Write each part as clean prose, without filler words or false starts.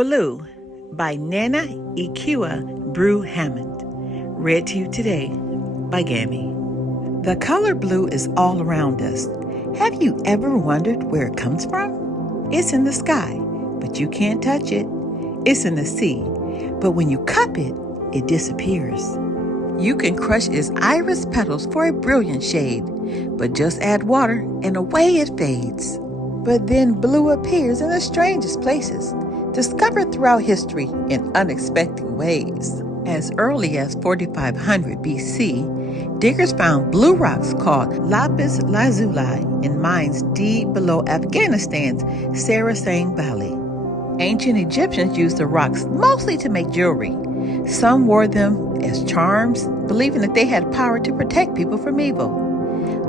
Blue by Nana Ikua Brew Hammond. Read to you today by Gammy. The color blue is all around us. Have you ever wondered where it comes from? It's in the sky, but you can't touch it. It's in the sea, but when you cup it, it disappears. You can crush its iris petals for a brilliant shade, but just add water and away it fades. But then blue appears in the strangest places, discovered throughout history in unexpected ways. As early as 4500 BC, diggers found blue rocks called Lapis lazuli in mines deep below Afghanistan's Sarasang Valley. Ancient Egyptians used the rocks mostly to make jewelry. Some wore them as charms, believing that they had power to protect people from evil.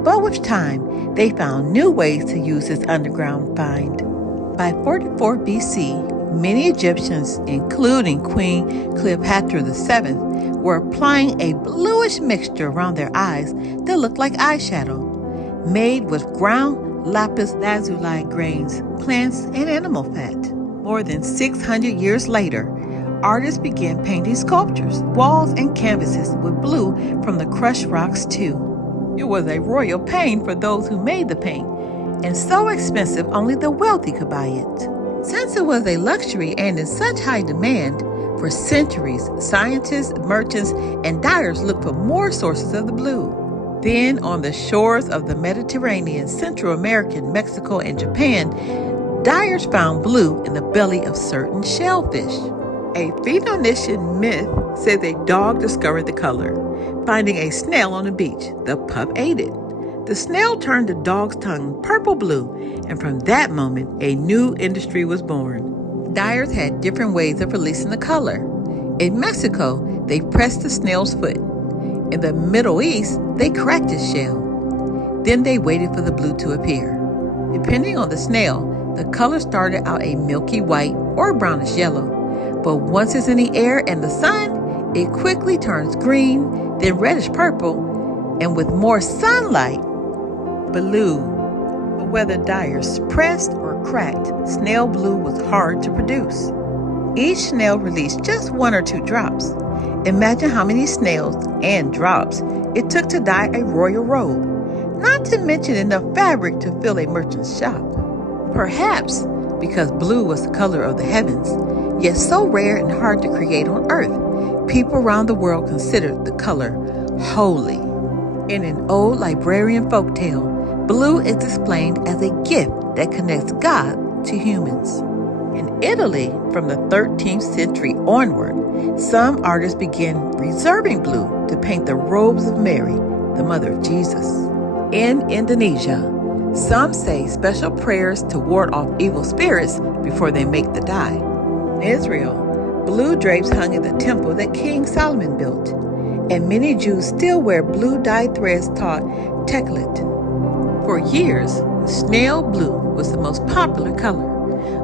But with time, they found new ways to use this underground find. By 44 BC, many Egyptians, including Queen Cleopatra VII, were applying a bluish mixture around their eyes that looked like eyeshadow, made with ground lapis lazuli grains, plants, and animal fat. More than 600 years later, artists began painting sculptures, walls, and canvases with blue from the crushed rocks too. It was a royal pain for those who made the paint, and so expensive only the wealthy could buy it. Since it was a luxury and in such high demand, for centuries, scientists, merchants, and dyers looked for more sources of the blue. Then, on the shores of the Mediterranean, Central America, Mexico, and Japan, dyers found blue in the belly of certain shellfish. A Phoenician myth says a dog discovered the color. Finding a snail on the beach, the pup ate it. The snail turned the dog's tongue purple-blue, and from that moment, a new industry was born. Dyers had different ways of releasing the color. In Mexico, they pressed the snail's foot. In the Middle East, they cracked its shell. Then they waited for the blue to appear. Depending on the snail, the color started out a milky white or brownish yellow. But once it's in the air and the sun, it quickly turns green, then reddish purple, and with more sunlight, blue. But whether dyers pressed or cracked, snail blue was hard to produce. Each snail released just 1 or 2 drops. Imagine how many snails and drops it took to dye a royal robe, not to mention enough fabric to fill a merchant's shop. Perhaps because blue was the color of the heavens, yet so rare and hard to create on earth, people around the world considered the color holy. In an old librarian folktale, blue is explained as a gift that connects God to humans. In Italy, from the 13th century onward, some artists began reserving blue to paint the robes of Mary, the mother of Jesus. In Indonesia, some say special prayers to ward off evil spirits before they make the dye. In Israel, blue drapes hung in the temple that King Solomon built, and many Jews still wear blue dyed threads taught teklit. For years, snail blue was the most popular color,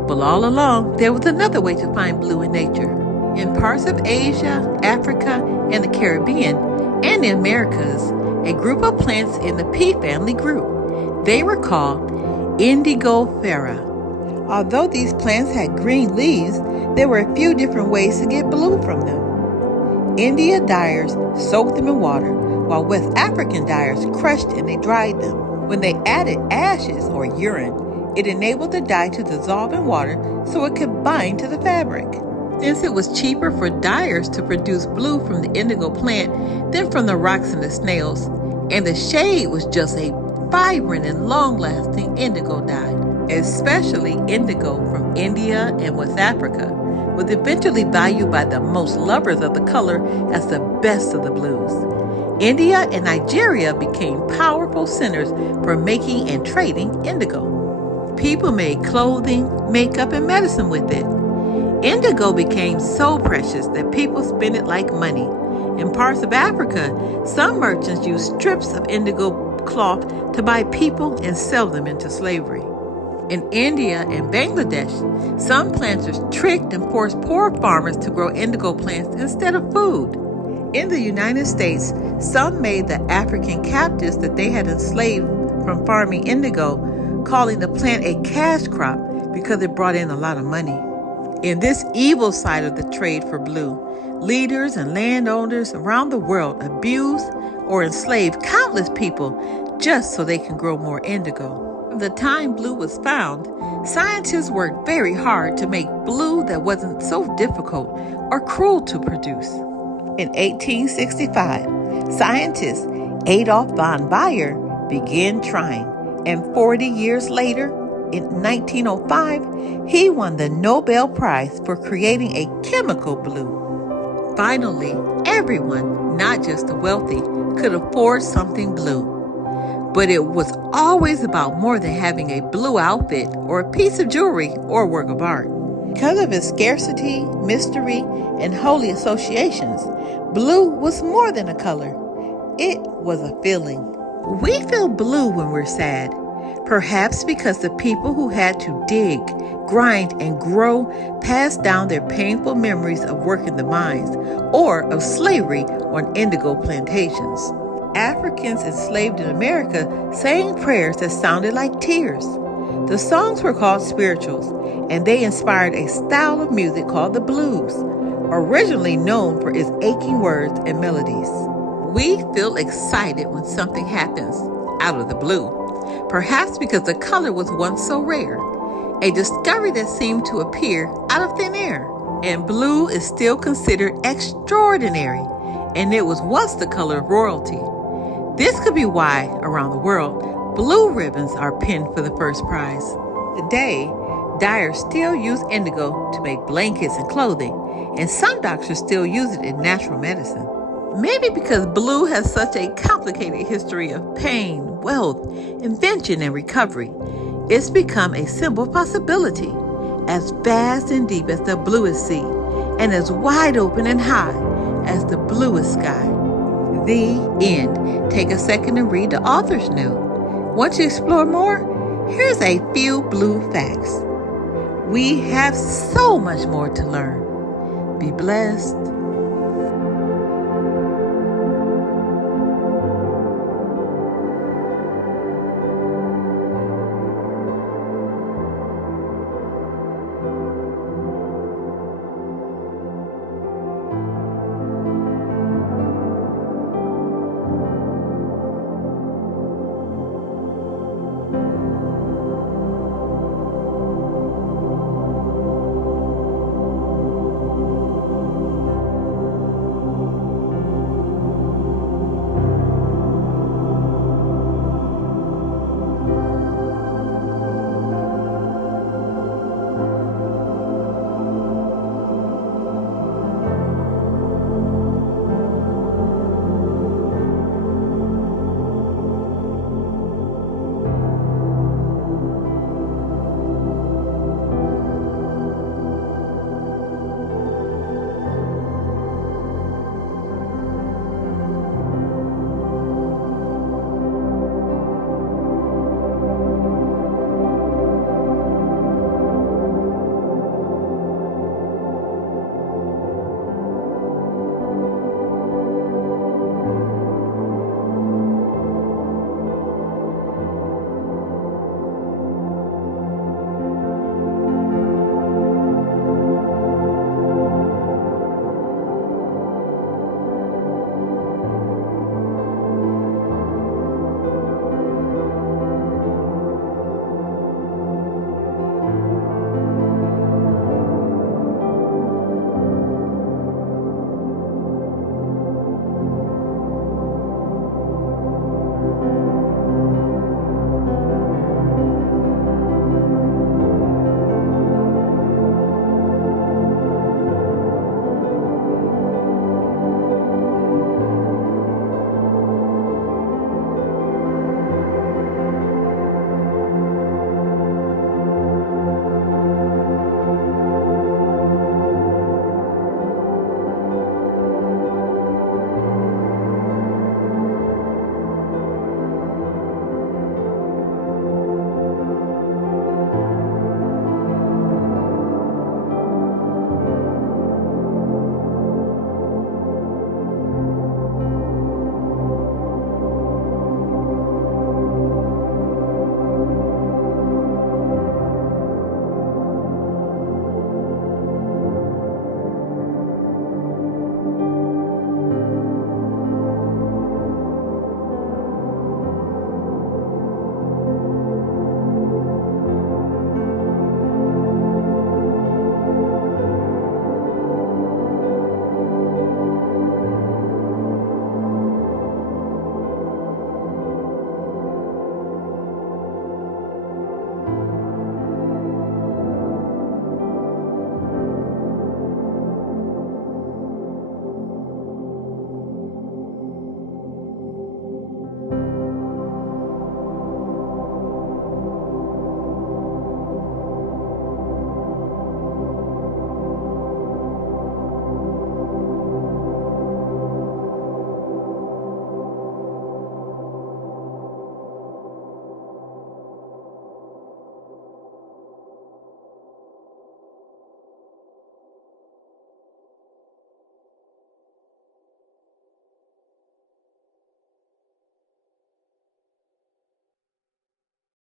but all along there was another way to find blue in nature. In parts of Asia, Africa, and the Caribbean, and the Americas, a group of plants in the pea family grew. They were called indigofera. Although these plants had green leaves, there were a few different ways to get blue from them. India dyers soaked them in water, while West African dyers crushed and they dried them. When they added ashes or yearn, it enabled the dye to dissolve in water so it could bind to the fabric. Since it was cheaper for dyers to produce blue from the indigo plant than from the rocks and the snails, and the shade was just a vibrant and long-lasting indigo dye, especially indigo from India and West Africa, was eventually valued by the most lovers of the color as the best of the blues. India and Nigeria became powerful centers for making and trading indigo. People made clothing, makeup, and medicine with it. Indigo became so precious that people spent it like money. In parts of Africa, some merchants used strips of indigo cloth to buy people and sell them into slavery. In India and Bangladesh, some planters tricked and forced poor farmers to grow indigo plants instead of food. In the United States, some made the African captives that they had enslaved from farming indigo, calling the plant a cash crop because it brought in a lot of money. In this evil side of the trade for blue, leaders and landowners around the world abuse or enslave countless people just so they can grow more indigo. From the time blue was found, scientists worked very hard to make blue that wasn't so difficult or cruel to produce. In 1865, scientist Adolf von Baeyer began trying, and 40 years later, in 1905, he won the Nobel Prize for creating a chemical blue. Finally, everyone, not just the wealthy, could afford something blue. But it was always about more than having a blue outfit or a piece of jewelry or work of art. Because of its scarcity, mystery, and holy associations, blue was more than a color. It was a feeling. We feel blue when we're sad, perhaps because the people who had to dig, grind, and grow passed down their painful memories of work in the mines or of slavery on indigo plantations. Africans enslaved in America sang prayers that sounded like tears. The songs were called spirituals, and they inspired a style of music called the blues, originally known for its aching words and melodies. We feel excited when something happens out of the blue, perhaps because the color was once so rare, a discovery that seemed to appear out of thin air. And blue is still considered extraordinary, and it was once the color of royalty. This could be why, around the world, blue ribbons are pinned for the first prize. Today, dyers still use indigo to make blankets and clothing, and some doctors still use it in natural medicine. Maybe because blue has such a complicated history of pain, wealth, invention, and recovery, it's become a symbol of possibility, as vast and deep as the bluest sea, and as wide open and high as the bluest sky. The end. Take a second and read the author's note. Want to explore more? Here's a few blue facts. We have so much more to learn. Be blessed.